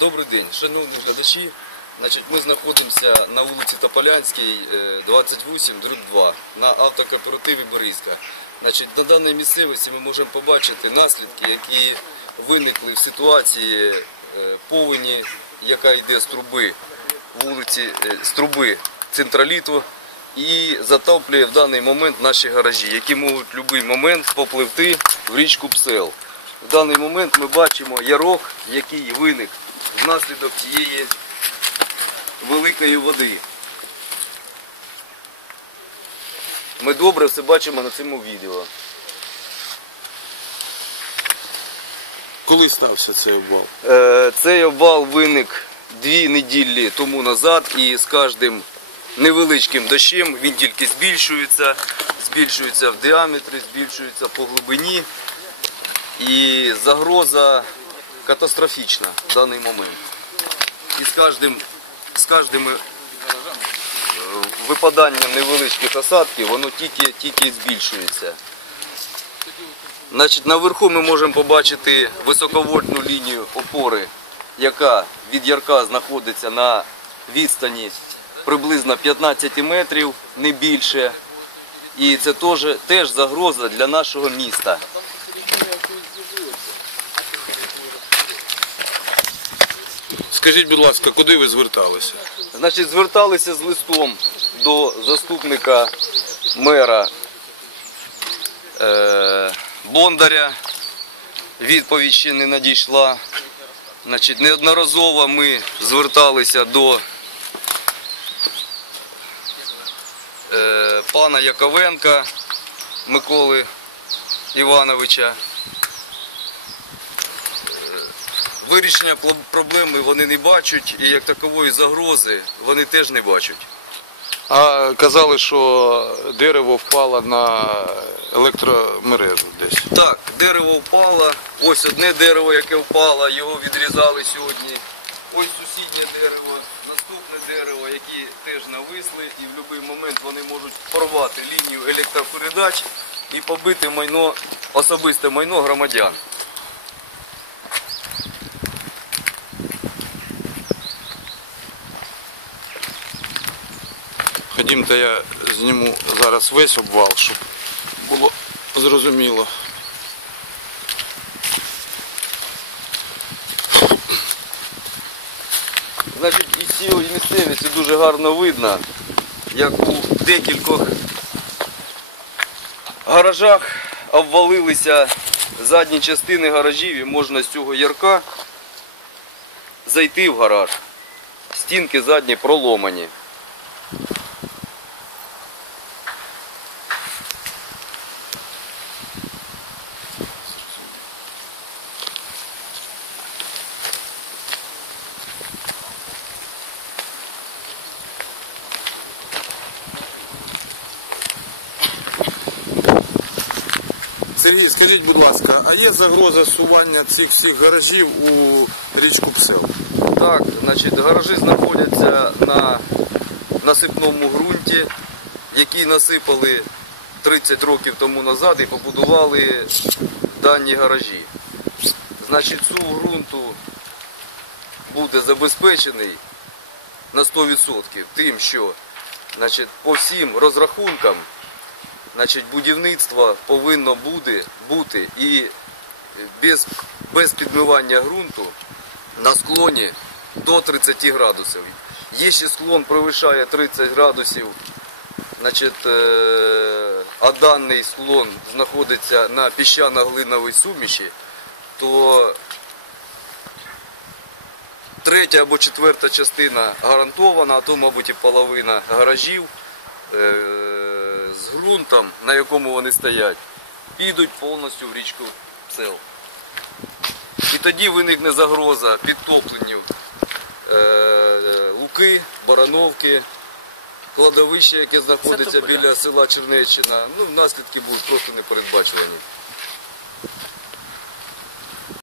Добрий день, шановні глядачі. Значить, ми знаходимося на вулиці Тополянській, е, 28, дріб 2, на автокооперативі Бориська. Значить, на даній місцевості ми можемо побачити наслідки, які виникли в ситуації е, повені, яка йде з труби вулиці, е, з труби централіту і затоплює в даний момент наші гаражі, які можуть в будь-який момент попливти в річку Псел. В даний момент ми бачимо ярок, який виник внаслідок цієї великої води. Ми добре все бачимо на цьому відео. Коли стався цей обвал? Е, Цей обвал виник дві неділі тому назад і з кожним невеличким дощем він тільки збільшується, збільшується в діаметрі, збільшується по глибині. І загроза катастрофічна в даний момент. І з кожним, з кожним е, випаданням невеличких осадків воно тільки, тільки збільшується. Значить, наверху ми можемо побачити високовольтну лінію опори, яка від ярка знаходиться на відстані приблизно 15 метрів, не більше. І це теж, теж загроза для нашого міста. Скажіть, будь ласка, куди ви зверталися? Значить, зверталися з листом до заступника мера е, Бондаря. Відповідь ще не надійшла. Значить, неодноразово ми зверталися до е, пана Яковенка Миколи Івановича. Вирішення проблеми вони не бачать і як такової загрози вони теж не бачать. А казали, що дерево впало на електромережу десь. Так, дерево впало. Ось одне дерево, яке впало, його відрізали сьогодні. Ось сусіднє дерево, наступне дерево, які теж нависли, і в будь-який момент вони можуть порвати лінію електропередач і побити майно, особисте майно громадян. Ходімте, я зніму зараз весь обвал, щоб було зрозуміло. Значить, із цієї місцевості дуже гарно видно, як у декількох гаражах обвалилися задні частини гаражів і можна з цього ярка зайти в гараж. Стінки задні проломані. Сергій, скажіть, будь ласка, а є загроза сування цих всіх гаражів у річку Псел? Так, значить, гаражі знаходяться на насипному ґрунті, який насипали 30 років тому назад і побудували дані гаражі. Значить, сув ґрунту буде забезпечений на 100% тим, що значить, по всім розрахункам значить, будівництво повинно буде бути і без, без підмивання ґрунту на склоні до 30 градусів. Якщо склон перевищає 30 градусів, значить, е, а даний склон знаходиться на піщано-глиновій суміші, то третя або четверта частина гарантована, а то, мабуть, і половина гаражів е, ґрунтом, на якому вони стоять, підуть повністю в річку Псел. І тоді виникне загроза підтопленню е, Луки, Барановки, кладовище, яке знаходиться біля села Чернеччина. Ну, наслідки будуть просто непередбачувані.